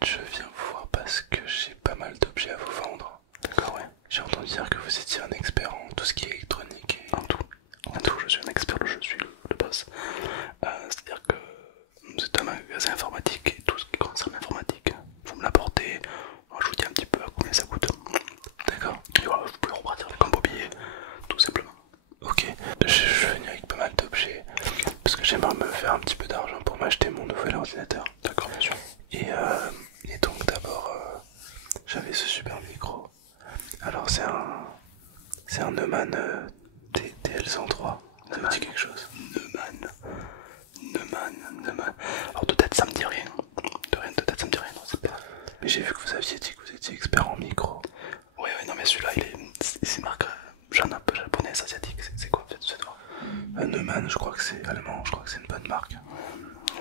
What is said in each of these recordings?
fait, je viens vous voir parce que j'ai pas mal d'objets à vous vendre. D'accord, ouais. J'ai entendu dire que vous étiez un expert en tout ce qui est électronique. En tout. En tout, je suis un expert, je suis le boss. C'est-à-dire que vous êtes un magasin informatique et tout ce qui concerne l'informatique, vous me l'apportez. Moi, je vous dis un petit peu à combien ça coûte. D'accord. Et voilà, vous pouvez repartir avec un beau billet, tout simplement. Ok, je suis venu avec pas mal d'objets parce que j'aimerais me faire un petit peu d'argent pour m'acheter mon nouvel ordinateur. D'accord, bien sûr. Et donc d'abord, j'avais ce super micro. Alors c'est un Neumann TL103. Ça vous dit quelque chose? Neumann. Alors de tête, ça me dit rien. De tête, ça me dit rien, non, c'est pas. Mais j'ai vu que vous aviez dit que vous étiez expert en micro. Ouais, non, mais celui-là, c'est marque genre un peu japonaise, asiatique. C'est quoi en fait ce doigt? Neumann, je crois que c'est allemand, je crois que c'est une bonne marque.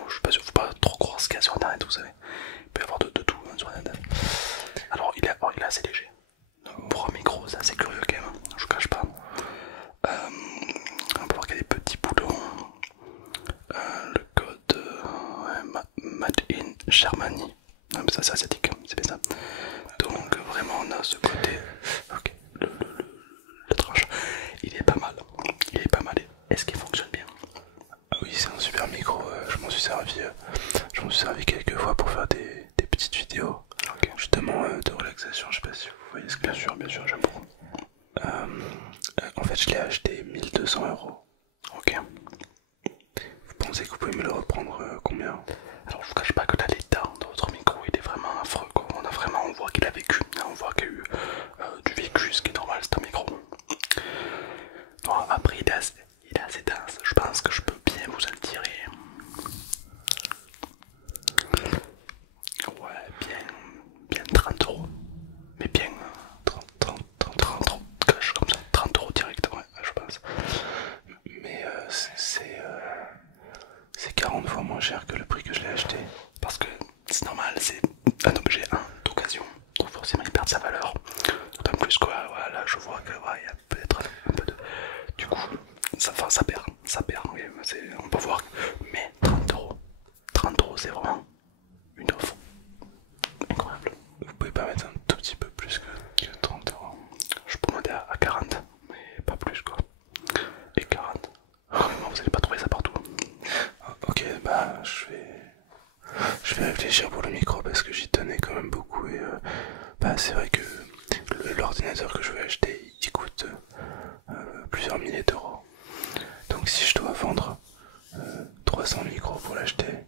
Je suis pas sûr, faut pas trop croire ce qu'il y a sur internet, vous savez. Il peut y avoir de tout hein, sur internet. Alors, il est assez léger. Pour un micro, c'est assez curieux quand même, hein, je vous cache pas. On peut voir qu'il y a des petits boutons. Le code ouais, Made in Germany. Ah, mais ça c'est asiatique, hein, c'est bien ça. Donc vraiment on a ce côté. Ok, le tranche. Il est pas mal. Il est pas mal. Est-ce qu'il fonctionne bien? Ah oui, c'est un super micro, je m'en suis servi quelques fois pour faire des petites vidéos. Ok. Justement de relaxation, je sais pas si vous voyez ce que Bien sûr, j'aime beaucoup. en fait, je l'ai acheté 1200 €. Ok. Vous pensez que vous pouvez me le reprendre combien? Alors je vous cache pas que là l'état de votre micro il est vraiment affreux quoi. On voit qu'il a vécu, on voit qu'il y a eu du vécu, ce qui est normal, c'est un micro. Bon, après il est assez dense, je pense que je peux bien vous en tirer. Ouais, bien 30 €. Mais bien 30 € cash comme ça, 30 € direct, ouais, je pense. Mais c'est 40 fois moins cher que le prix que je l'ai acheté. Parce que c'est normal, c'est un objet d'occasion, donc forcément il perd sa valeur. D'autant plus quoi, voilà, je vois que il y a peut-être un peu de. Du coup, ça perd, oui, on peut voir. Mais 30 € c'est vraiment une offre incroyable. Vous pouvez pas mettre un tout petit peu plus que 30 €. Je peux monter à 40, mais pas plus quoi. Et 40, vraiment vous allez pas trouver ça partout. Ok, bah je vais réfléchir pour le micro parce que j'y tenais quand même beaucoup et bah c'est vrai que l'ordinateur que je vais acheter il coûte plusieurs milliers d'euros. Donc si je dois vendre 300 micros pour l'acheter,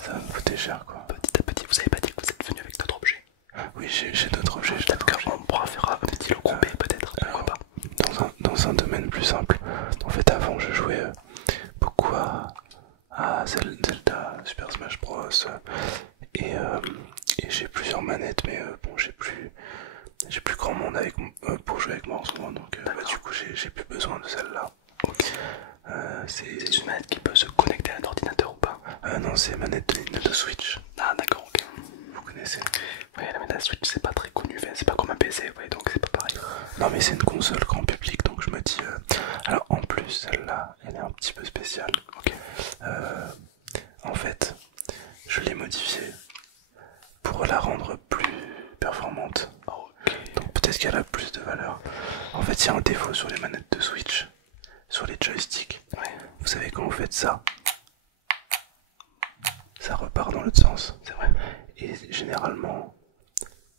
ça va me coûter cher quoi. Petit à petit, vous avez pas dit que vous êtes venu avec d'autres objets. Oui, j'ai d'autres objets. Peut-être qu'on pourra faire un petit logo B peut-être, pourquoi pas. Dans un domaine plus simple, en fait avant je jouais beaucoup à Zelda, Super Smash Bros. Et, euh, et j'ai plusieurs manettes, mais bon, j'ai plus grand monde pour jouer avec moi en ce moment, donc bah, du coup j'ai plus besoin de celle-là. Ok. C'est C'est une manette qui peut se connecter à un ordinateur ou pas? non, c'est manette de Nintendo Switch. Ah d'accord, ok. Vous connaissez? Ouais, la manette Switch c'est pas très connu, enfin, c'est pas comme un PC, ouais, donc c'est pas pareil. Non, mais c'est une console grand public, donc je me dis. Alors en plus, celle-là, elle est un petit peu spéciale. Ok. En fait, je l'ai modifiée pour la rendre plus performante. Ok. Donc peut-être qu'elle a plus de valeur. En fait, il y a un défaut sur les manettes de Switch, sur les joysticks. Ouais, Vous savez quand vous faites ça, ça repart dans l'autre sens. c'est vrai. Et généralement,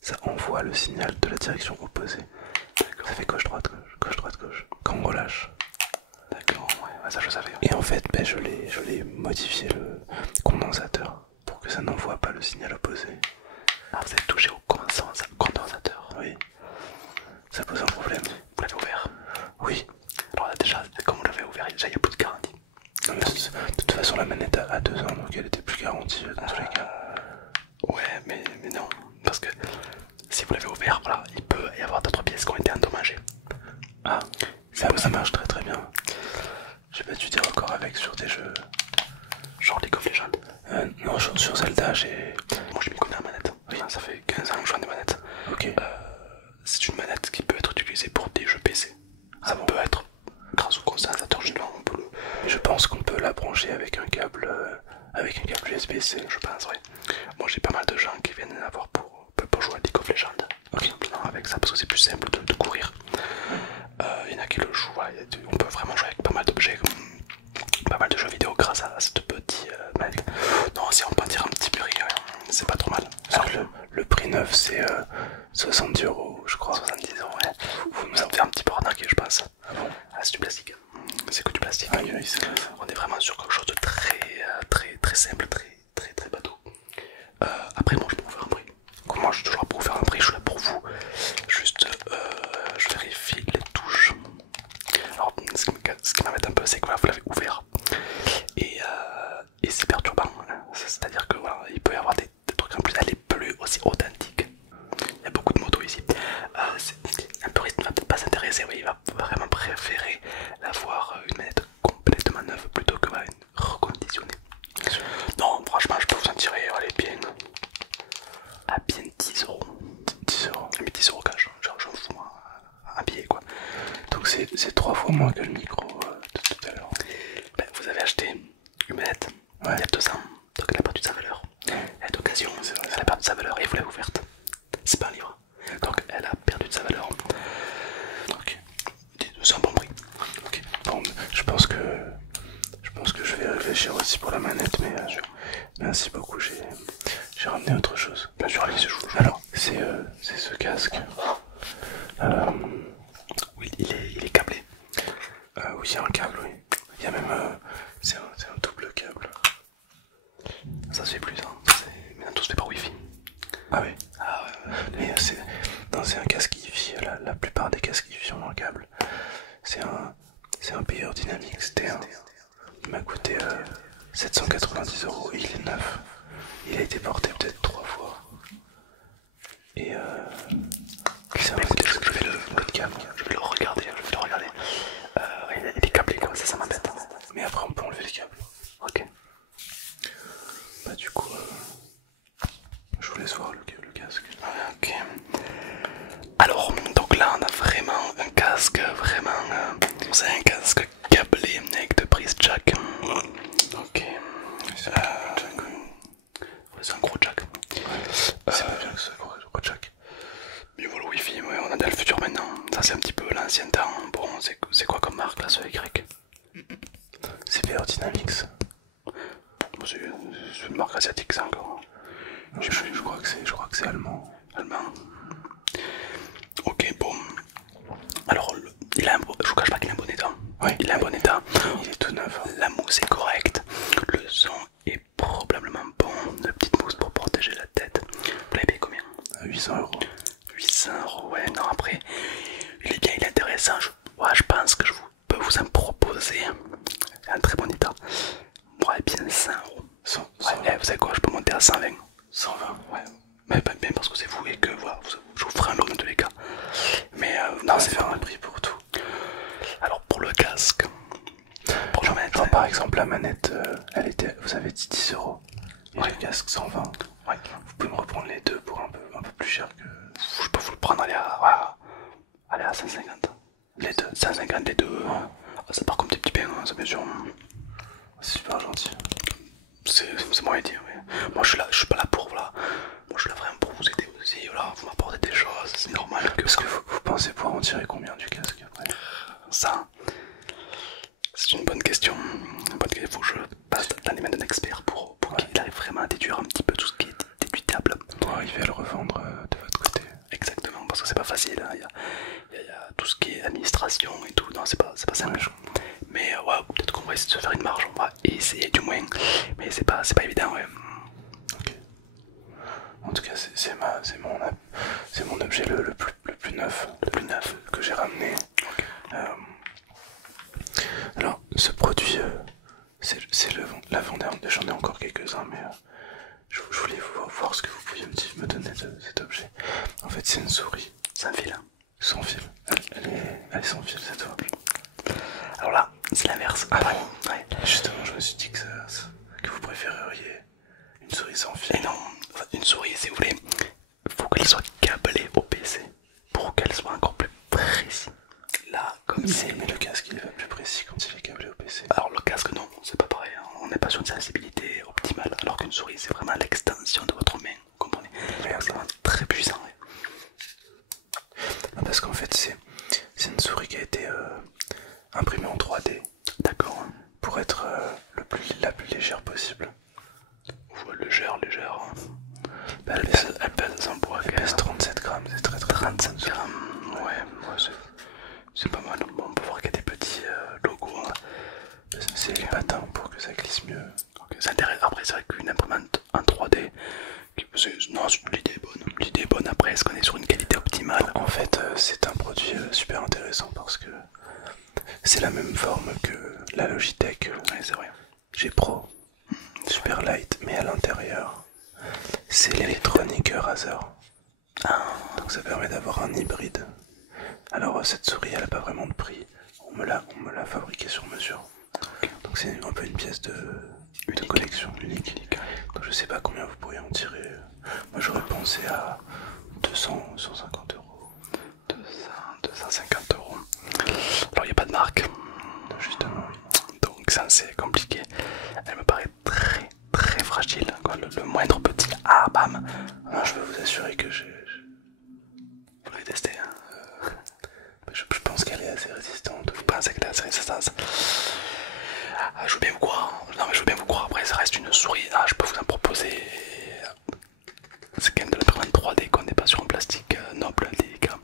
ça envoie le signal de la direction opposée. Ça fait gauche, droite, gauche, gauche, droite, gauche. Quand on relâche. D'accord, ouais, ça je savais. Et en fait, ben, je l'ai modifié le condensateur pour que ça n'envoie pas le signal opposé. Ah, vous avez touché au condensateur. Oui, ça pose un problème. Vous l'avez ouvert. Oui. Alors là déjà, comme vous l'avez ouvert, déjà il y a plus de garantie. Non, mais de toute façon, la manette a 2 ans, donc elle était plus garantie dans tous les cas. Ouais, mais non, parce que si vous l'avez ouvert, voilà, il peut y avoir d'autres pièces qui ont été endommagées. Ah, ça marche très très bien. J'ai battu des records avec sur des jeux. Genre League of Legends. Non, sur Zelda, j'ai. Moi je m'y connais en manette. Oui, ça fait 15 ans que je joue à des manettes. Ok. C'est une manette qui peut être utilisée pour des jeux PC. Ça peut être grâce au condensateur, justement, on peut le. Je pense qu'on peut la brancher avec un câble avec un câble USB-C. Je pense, oui. Moi j'ai pas mal de gens qui viennent avoir pour jouer à League of Legends. Tout simplement avec ça parce que c'est plus simple de courir. Il y en a qui le jouent, ouais, on peut vraiment jouer avec pas mal d'objets, pas mal de jeux vidéo grâce à cette petite manette. Non, si on peut en dire un petit peu rire, c'est pas trop mal. Alors le prix neuf c'est 70 € je crois. 70 €, ouais. Vous nous avez fait un petit peu arnaquer, je pense. Ah bon? Ah, c'est du plastique. C'est que du plastique. Ah oui, c'est ça. On est vraiment sur quelque chose de très simple, très bateau. Après, moi je peux vous faire un prix. Comment je suis toujours là pour vous faire un prix, je suis là pour vous. Juste, je vérifie les touches. Alors, ce qui m'embête un peu, c'est que voilà, vous l'avez ouvert. Et c'est perturbant. C'est-à-dire que voilà, il peut y avoir des trucs en plus, elle est plus aussi authentique. Il y a beaucoup de motos ici. Un puriste ne va peut-être pas s'intéresser, oui, il va vraiment préférer l'avoir une manette complètement neuve plutôt que une reconditionnée. Non, franchement, je peux vous en tirer, allez, bien. À bien 10 €. 10 €. Mais 10 € cash, genre j'en fous moi, un billet quoi. Donc c'est 3 fois moins que le micro de tout à l'heure. Ben, vous avez acheté une manette il y a 2 ans, donc elle a perdu de sa valeur. Elle est d'occasion, elle a perdu de sa valeur et vous l'avez ouverte. C'est pas un livre. Donc elle a perdu de sa valeur. Ok. C'est un bon prix. Ok. Bon, je pense que je vais réfléchir aussi pour la manette, mais merci beaucoup. J'ai ramené autre chose. Bien sûr, allez, c'est chaud. Alors c'est ce casque. Oui, il est câblé. Oui, il y a un câble, oui. Il y a même c'est un double câble. Ça se fait plus, hein. Maintenant tout se fait par wifi. Ah oui. Ah ouais. Mais c'est un casque Hi-Fi. La plupart des casques Hi-Fi ont un câble. C'est un Beyer Dynamics T1. Il m'a coûté 790 € et il est neuf. Il a été porté peut-être 3 fois. Et c'est un je vais le regarder. Il est câblé quoi, ça m'embête. Mais après on peut enlever les câbles. Ok. Bah du coup, je vous laisse voir le casque. Ok. Alors, donc là on a vraiment un casque, c'est un casque câblé avec deux prises jack. Ok. C'est un gros jack. C'est pas bien que ce gros jack. Mais voilà, le wifi, ouais, on a dans le futur maintenant. Ça c'est un petit peu l'ancien temps. Bon, c'est quoi comme marque là, ce Y? C'est Beyer Dynamics. C'est une marque asiatique ça encore. Je crois que c'est allemand. Allemand. Ok, bon. Alors, je vous cache pas qu'il a un bon état. Ouais. Il a un bon état. Il est tout neuf. La mousse est correcte. Le son est probablement bon. La petite mousse pour protéger la tête. Vous l'avez payé combien? 800 €. 800 €, ouais. Non, après, il est bien, il est intéressant. Je pense que je peux vous en proposer. C'est un très bon état. Ouais, bien 100 €. 100, Ouais, vous savez quoi, je peux monter à 120. 120. Ouais. Mais bien parce que c'est vous et que voilà, je vous ferai un lot dans tous les cas. Mais non, c'est faire un prix pour tout. Alors pour le casque, pour le mettre, Genre par exemple la manette, vous avez dit 10 €. Et le casque 120. ouais. Vous pouvez me reprendre les deux pour un peu plus cher que... Je peux vous le prendre, allez à 150. Les deux. 150 les deux. Ça part comme des petits pains, hein, ça bien sûr. C'est super gentil. C'est moyen dit, oui. Moi je suis pas là pour, voilà. Moi je suis là vraiment pour vous aider aussi, voilà. Vous m'apportez des choses, c'est normal que... Parce que vous pensez pouvoir en tirer combien du casque après? Ça, c'est une bonne question. Il faut que je passe dans les mains d'un expert pour qu'il arrive vraiment à déduire un petit peu tout ce qui est déductible. Pour arriver à le revendre de votre côté. Exactement, parce que c'est pas facile, hein. Il y a tout ce qui est administration et tout, non c'est pas simple. Ouais, mais ouais, peut-être qu'on va essayer de se faire une marge, on va essayer du moins, mais c'est pas évident, ouais. Ok. En tout cas c'est mon objet le plus neuf. Le plus neuf que j'ai ramené. Okay. Alors ce produit c'est l'avant-dernier, j'en ai encore quelques-uns mais je voulais voir ce que vous pouviez me donner de cet objet. En fait c'est une souris. Sans fil. Sans fil. Elle est sans fil cette fois. Alors là, c'est l'inverse. Ah bon? Ouais. Justement je me suis dit que vous préféreriez une souris sans fil. Et non, une souris si vous voulez, faut qu'elle soit câblée au PC pour qu'elle soit encore plus précise. Là, comme c'est... Mais le casque il va plus précis quand il est câblé au PC. Alors le casque non, c'est pas pareil, hein. On n'est pas sur une sensibilité optique. mal. Alors qu'une souris, c'est vraiment l'extension de votre main, vous comprenez? C'est vraiment très puissant. Ouais. Parce qu'en fait, c'est une souris qui a été imprimée en 3D. D'accord. Pour être la plus légère possible. Ouais, légère. Bah, Elle pèse en poids. Elle pèse 37 grammes, c'est très 37 grammes, ouais c'est pas mal. Bon, on peut voir qu'il y a des petits logos. Hein. C'est les patins pour que ça glisse mieux. Okay. C'est intéressant. Après, c'est vrai qu'une imprimante en 3D, non, l'idée est bonne. L'idée est bonne. Après, est-ce qu'on est sur une qualité optimale? En fait, c'est un produit super intéressant parce que c'est la même forme que la Logitech c'est vrai. G Pro, super light, mais à l'intérieur, c'est l'électronique Razer. Donc ça permet d'avoir un hybride. Alors cette souris, elle a pas vraiment de prix. On me l'a fabriquée sur mesure. Donc c'est un peu une pièce de collection unique. Donc je sais pas combien vous pourriez en tirer. Moi j'aurais pensé à 200, 150 euros. 250 euros. Alors il n'y a pas de marque. Justement. Donc ça c'est compliqué. Elle me paraît très fragile. Quoi. Le moindre petit bam. Non, je peux vous assurer que Vous l'avez testé hein. Je pense qu'elle est assez résistante. Vous pensez qu'elle est assez résistante? Je veux bien vous croire. Non mais je veux bien vous croire. Après ça reste une souris. Je peux vous en proposer. C'est quand même de la période 3D qu'on n'est pas sur un plastique noble, délicat.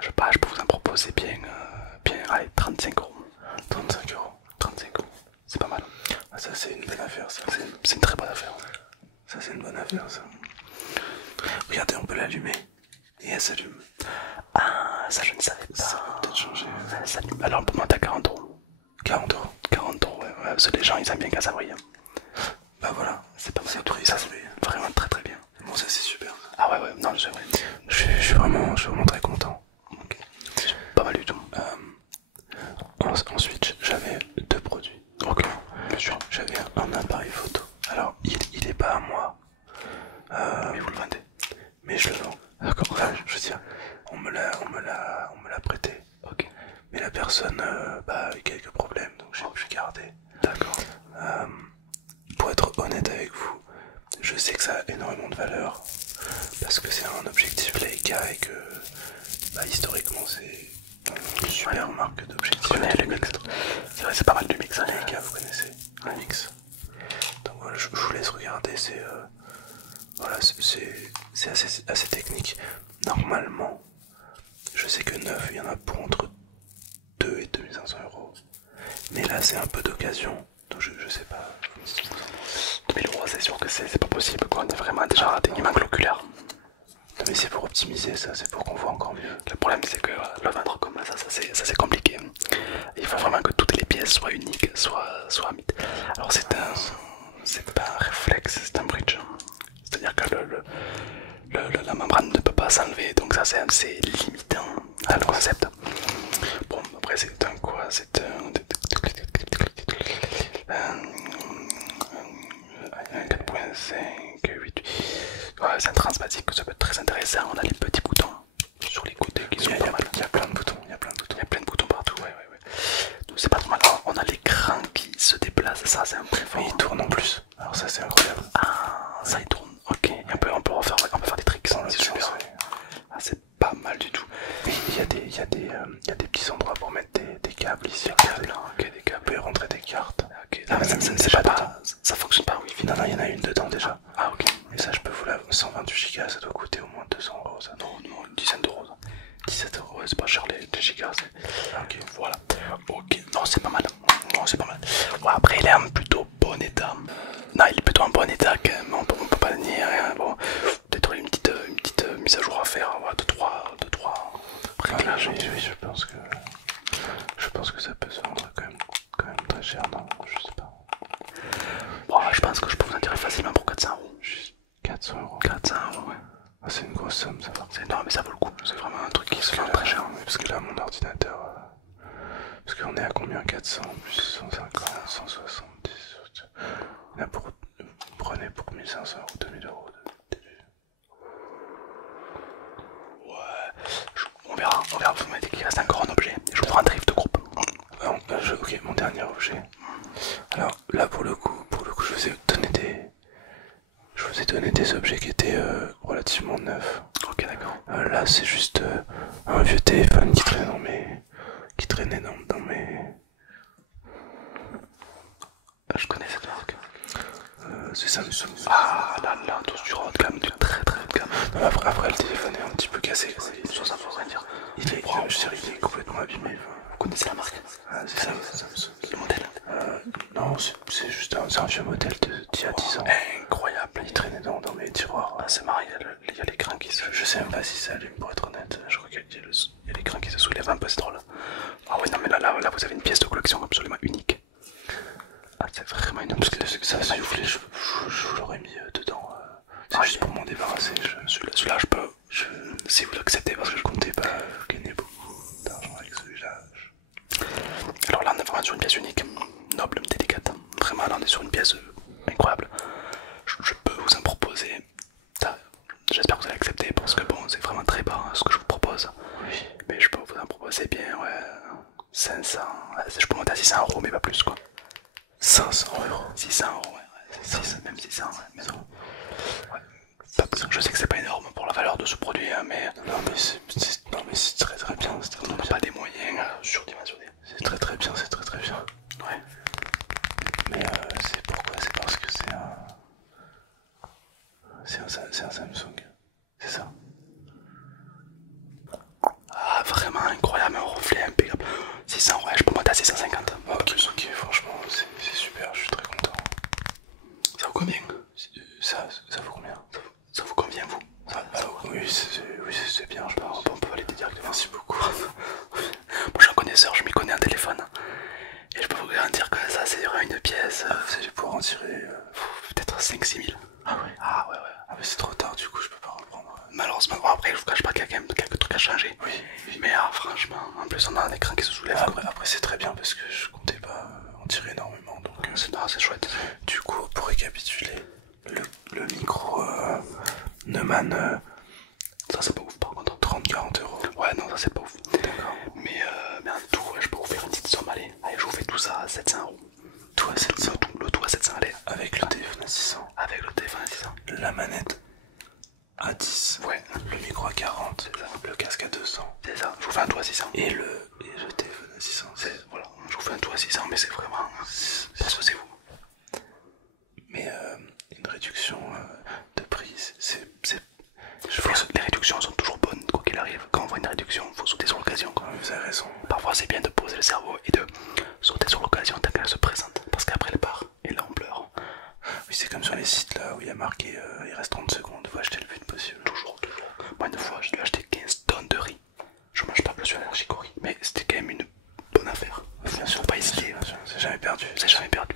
Je sais pas, je peux vous en proposer bien, allez, 35 euros. 35 euros. 35 euros, c'est pas mal. Ah, ça c'est une bonne affaire ça. C'est une très bonne affaire. Ça c'est une bonne affaire ça. Regardez, on peut l'allumer. Et elle s'allume. Ah, ça je ne savais pas. Ça va peut-être changer. Elle s'allume. Alors on peut monter à 40 euros. 40 euros. 40 euros, ouais, parce que les gens ils aiment bien quand ça brille. Bah voilà, C'est pas mal. c'est pris, Ça, ça c'est vraiment très bien. Bon, ça c'est super. Ah ouais, non, c'est vrai. Je suis vraiment très content. Okay. C'est pas mal du tout. Ensuite, j'avais deux produits. Ok, bien sûr. J'avais un appareil photo. Alors, il est pas à moi. Mais vous le vendez? Mais je le vends. D'accord. Enfin, je veux dire, on me l'a prêté. Ok. Mais la personne a eu quelques problèmes, donc j'ai gardé. D'accord. Pour être honnête avec vous, je sais que ça a énormément de valeur. Parce que c'est un objectif Leica et que historiquement c'est une super marque d'objectifs. Je connais le mix. C'est vrai, c'est pas mal du mix. Hein. Leica, vous connaissez le mix. Donc voilà, je vous laisse regarder, c'est voilà, c'est assez technique. Normalement, je sais que neuf, il y en a pour entre 2 et 2500 euros. Mais là, c'est un peu d'occasion. Donc je sais pas. 2000 euros, c'est sûr que c'est pas possible. Quoi. On est vraiment déjà raté. Il manque l'oculaire. Non, mais c'est pour optimiser ça, c'est pour qu'on voit encore mieux. Le problème, c'est que le vendre comme ça, c'est compliqué. Il faut vraiment que toutes les pièces soient uniques, soient mythes. Alors c'est pas un réflexe, c'est un bridge. C'est-à-dire que la membrane ne peut pas s'enlever, donc ça c'est assez limitant à le concept. Bon, après c'est un quoi? C'est un 4.5, 8. Ouais, c'est un transbasique, ça peut être très intéressant. On a les petits boutons sur les côtés qui sont pas mal. Il y a plein de boutons, il y a plein de boutons. Il y a plein de boutons partout, ouais. Donc c'est pas trop mal. Alors, on a l'écran qui se déplace, ça c'est un point fort. Et il tourne en plus, alors ça c'est incroyable. Ah, ça il tourne, ok. Et on peut faire des tricks, c'est super. Ah, c'est pas mal du tout. Oui, il y a des petits endroits pour mettre des câbles ici. Des câbles, ok, des câbles. Vous pouvez rentrer des cartes. Ok, Ah, ça fonctionne pas, oui. Non, il y en a une dedans déjà. Ah, ok. Et ça, je peux vous la 128 Go, ça doit coûter au moins 200 euros ça. Non, une dizaine d'euros. 17 euros. Ouais, c'est pas cher les gigas. Ok. Voilà. Ok, non, c'est pas mal. Non, c'est pas mal. Ouais, après, il est en plutôt bon état. Non, il est plutôt en bon état quand même. On peut pas le nier. Hein. Bon, peut-être une petite mise à jour à faire. Voilà, 2-3 réglages. Oui, je pense que ça peut se vendre quand même très cher, non? Je sais pas. Bon, je pense que je peux vous en tirer facilement pour 400 euros. 400 euros. 400 euros, ouais. Ah, c'est une grosse somme, ça va. Non, mais ça vaut le coup. C'est vraiment un truc qui se vend très cher. Parce que là, mon ordinateur. Parce qu'on est à combien? 400 plus 150, 170. Là, prenez pour 1500 euros, 2000 euros de début. Ouais, on verra. Vous m'avez dit qu'il reste encore un objet. Je vous ferai un drift de groupe. Ok, mon dernier objet. Alors là, pour le coup, je vous ai donné vous ai donné des objets qui étaient relativement neufs. Ok, d'accord. Là, c'est juste un vieux téléphone qui traînait dans mes... Je connais cette marque. C'est Samsung. Ah là là, tous du haut de gamme, du très très haut de gamme. Non, après, le téléphone est un petit peu cassé. Ça veut rien dire. Je dirais, il est complètement abîmé. Vous connaissez la marque? Ah, c'est ça, Samsung. Le modèle? Non, c'est juste un vieux modèle d'il y a 10 ans. Incroyable. Il traînait dans mes tiroirs. Ah, c'est marrant, il y a l'écran qui se... Je sais même pas si ça allume pour être honnête. Je crois qu'il y a l'écran qui se soulève un peu, c'est drôle. Ah oui, non mais là vous avez une pièce de collection absolument unique. Ah, c'est vraiment une... Parce que ça soufflé, je vous l'aurais mis dedans. C'est juste pour m'en débarrasser. Celui-là, je peux... Si vous l'acceptez, parce que Je comptais pas gagner beaucoup d'argent avec celui-là. Alors là, on est vraiment sur une pièce unique, noble, délicate. Vraiment, là, on est sur une pièce incroyable. Je peux vous en proposer. J'espère que vous allez accepter parce que bon, c'est vraiment très bas hein, ce que je vous propose. Oui. Mais je peux vous en proposer bien, ouais, 500. Je peux monter à 600 euros, mais pas plus quoi. 500 euros. 600 euros, ouais. Même 600, ouais. Mais non. Ouais. Pas plus. Je sais que c'est pas énorme pour la valeur de ce produit, hein, mais. Non, mais c'est très très bien. On n'a pas des moyens surdimensionnés. C'est très très bien, c'est très très bien. Ouais. Mais c'est pourquoi? C'est parce que c'est un. C'est un Samsung. C'est ça. Ah, vraiment incroyable, un reflet impeccable. 600, ouais, je peux monter à 650. Ok, franchement, c'est super, je suis très content. Ça vous convient? Ça vaut combien? Ça vous convient, vous? Oui, c'est bien, je pense. On peut valider directement. Merci beaucoup. Moi, je suis un connaisseur, je m'y connais en téléphone. Et je peux vous garantir que ça, c'est une pièce. Vous allez pouvoir en tirer. Peut-être 5-6 000. Ah ouais? Ah ouais. Ah, mais c'est trop tard, du coup, je peux pas reprendre. Malheureusement, bon, après, je vous cache pas qu'il y a quand même quelques trucs à changer. Oui. Mais franchement, en plus, on a un écran qui se soulève. Après c'est très bien parce que je comptais pas en tirer énormément. Donc, c'est chouette. du coup, pour récapituler, le micro Neumann, Ça, c'est pas ouf par contre. 30-40 euros. Ouais, non, ça, c'est pas ouf. D'accord. Mais en tout, ouais, je peux vous faire une petite somme. Allez, je vous fais tout ça à 700 euros. Tout à 700. Le tout à 700, allez. Avec le téléphone à 600. Avec le téléphone à 600. La manette à 10. Ouais. Le micro à 40. C'est ça. Le casque à 200. C'est ça, je vous fais un tout à 600. Et le téléphone à 600. Voilà, je vous fais un tout à 600, mais c'est vraiment... Parce que c'est vous. Mais une réduction de prix, Les réductions sont toujours bonnes, quoi qu'il arrive. Quand on voit une réduction, il faut sauter sur l'occasion. Vous avez raison. Parfois, c'est bien de poser le cerveau et de sauter sur l'occasion tant qu'elle se présente. Parce qu'après, elle part. Et là, on pleure. Oui, c'est comme sur les sites là où il y a marqué il reste 30 secondes, faut acheter le plus vite possible. Toujours. Moi, une fois, j'ai dû acheter 15 tonnes de riz. Je mange pas plus, je suis allergique au riz. Mais c'était quand même une bonne affaire. Bien sûr, pas hésiter. C'est jamais perdu. C'est jamais perdu.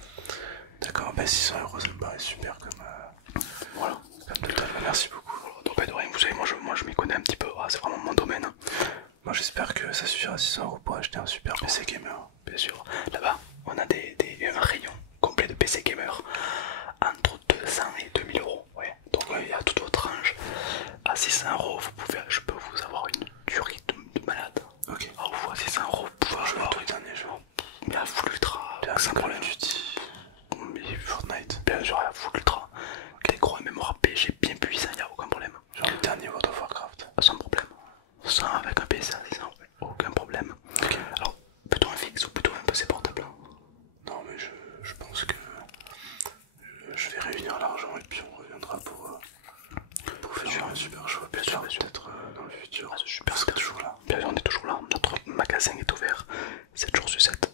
D'accord, bah 600 euros, ça me paraît super Voilà. comme total. Merci beaucoup. Donc, pas de rien, vous savez, moi je m'y connais un petit peu. Ah, c'est vraiment mon domaine. Moi j'espère que ça suffira 600 euros pour acheter un super PC gamer. Bien sûr. Là-bas, on a un rayon complet de PC gamer entre 200 et 2000 euros. Ouais. Donc il y a toute votre range. À 600 euros, je peux vous avoir une tuerie de malade. Ok. Alors, vous, à 600 euros, vous pouvez avoir tous les derniers jours. mais à full ultra. Bien, sans problème. Mais Fortnite. Bien sûr, à full ultra. Les gros mémoire PG bien puissant, il n'y a aucun problème. Genre le dernier World of Warcraft. Sans problème. Sans avec un PC à 600, aucun problème. Ok. Alors, plutôt un fixe ou plutôt un PC portable? Non mais je pense que je vais réunir l'argent et puis on reviendra pour faire un super choix. Bien sûr. Peut-être dans le futur. Ah, c'est super. On sera toujours là. Bien sûr, on est toujours là. Notre magasin est ouvert 7 jours sur 7.